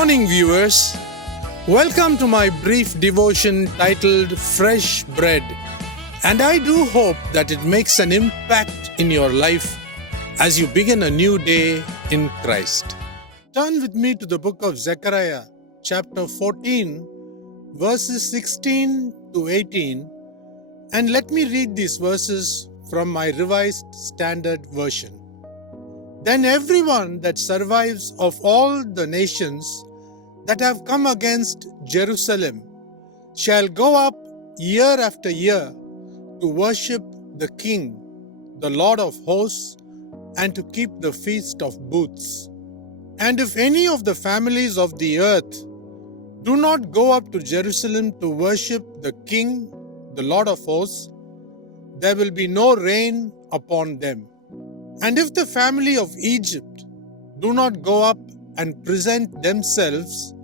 morning, viewers. Welcome to my brief devotion titled Freshbread. And I do hope that it makes an impact in your life as you begin a new day in Christ. Turn with me to the book of Zechariah, chapter 14, verses 16 to 18, and let me read these verses from my Revised Standard Version. Then everyone that survives of all the nations that have come against Jerusalem shall go up year after year to worship the King, the Lord of hosts, and to keep the Feast of Booths. And if any of the families of the earth do not go up to Jerusalem to worship the King, the Lord of hosts, there will be no rain upon them. And if the family of Egypt do not go up and present themselves,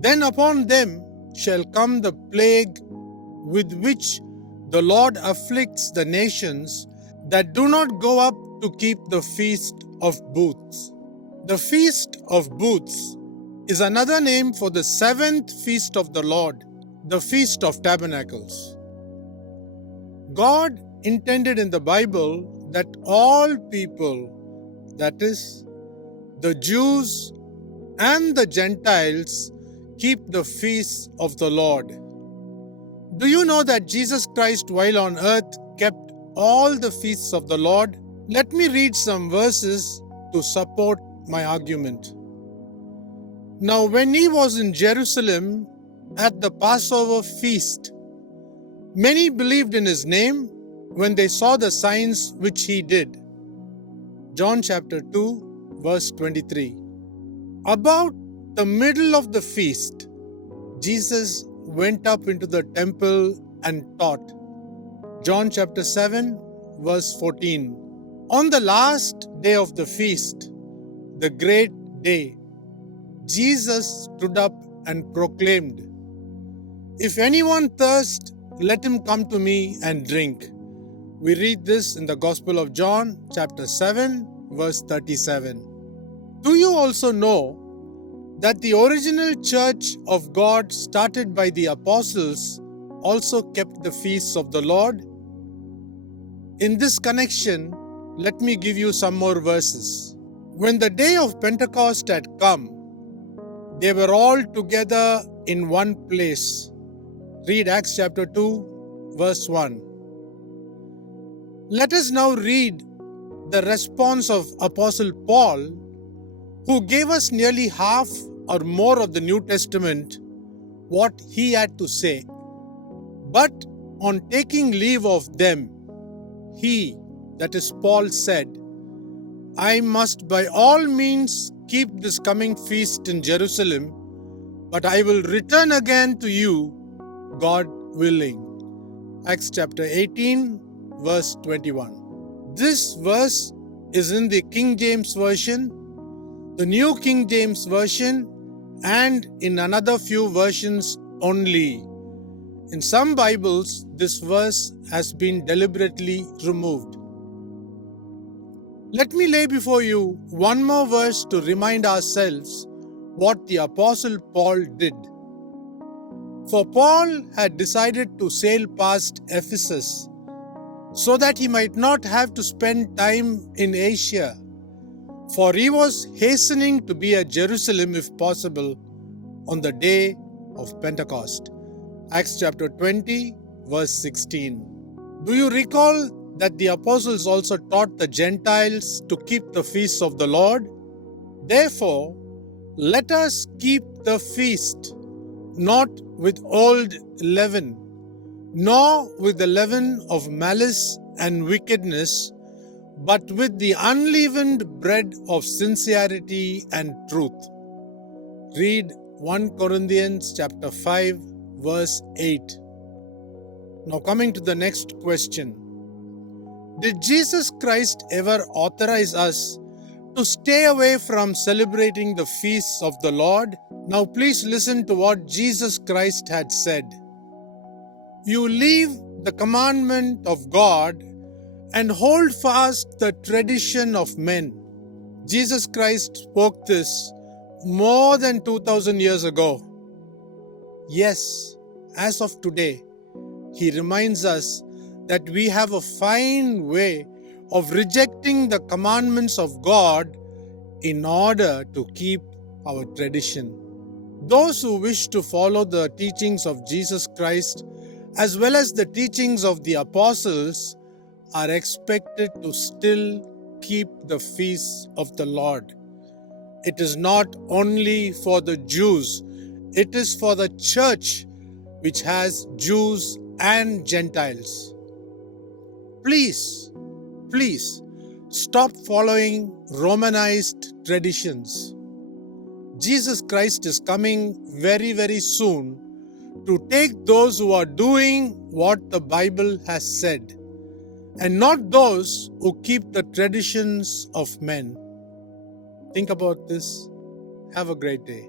then upon them shall come the plague with which the Lord afflicts the nations that do not go up to keep the Feast of Booths. The Feast of Booths is another name for the seventh feast of the Lord, the Feast of Tabernacles. God intended in the Bible that all people, that is, the Jews and the Gentiles, keep the feasts of the Lord. Do you know that Jesus Christ, while on earth, kept all the feasts of the Lord? Let me read some verses to support my argument. Now, when he was in Jerusalem at the Passover feast, many believed in his name when they saw the signs which he did. John chapter 2, verse 23. About the middle of the feast, Jesus went up into the temple and taught. John chapter 7, verse 14. On the last day of the feast, the great day, Jesus stood up and proclaimed, "If anyone thirst, let him come to me and drink." We read this in the Gospel of John, chapter 7, verse 37. Do you also know that the original church of God started by the apostles also kept the feasts of the Lord? In this connection, let me give you some more verses. When the day of Pentecost had come, they were all together in one place. Read Acts chapter 2, verse 1. Let us now read the response of Apostle Paul, who gave us nearly half or more of the New Testament, what he had to say. But on taking leave of them, he, that is Paul, said, "I must by all means keep this coming feast in Jerusalem, but I will return again to you, God willing." Acts chapter 18, verse 21. This verse is in the King James Version, the New King James Version, and in another few versions only. In some Bibles, this verse has been deliberately removed. Let me lay before you one more verse to remind ourselves what the Apostle Paul did. For Paul had decided to sail past Ephesus so that he might not have to spend time in Asia, for he was hastening to be at Jerusalem if possible on the day of Pentecost. Acts chapter 20, verse 16. Do you recall that the apostles also taught the Gentiles to keep the feasts of the Lord? Therefore, let us keep the feast, not with old leaven, nor with the leaven of malice and wickedness, but with the unleavened bread of sincerity and truth. Read 1 Corinthians chapter 5, verse 8. Now coming to the next question. Did Jesus Christ ever authorize us to stay away from celebrating the feasts of the Lord? Now please listen to what Jesus Christ had said. You leave the commandment of God and hold fast the tradition of men. Jesus Christ spoke this more than 2000 years ago. Yes, as of today, he reminds us that we have a fine way of rejecting the commandments of God in order to keep our tradition. Those who wish to follow the teachings of Jesus Christ as well as the teachings of the apostles are expected to still keep the feasts of the Lord. It is not only for the Jews, it is for the church which has Jews and Gentiles. Please, stop following Romanized traditions. Jesus Christ is coming very, very soon to take those who are doing what the Bible has said, and not those who keep the traditions of men. Think about this. Have a great day.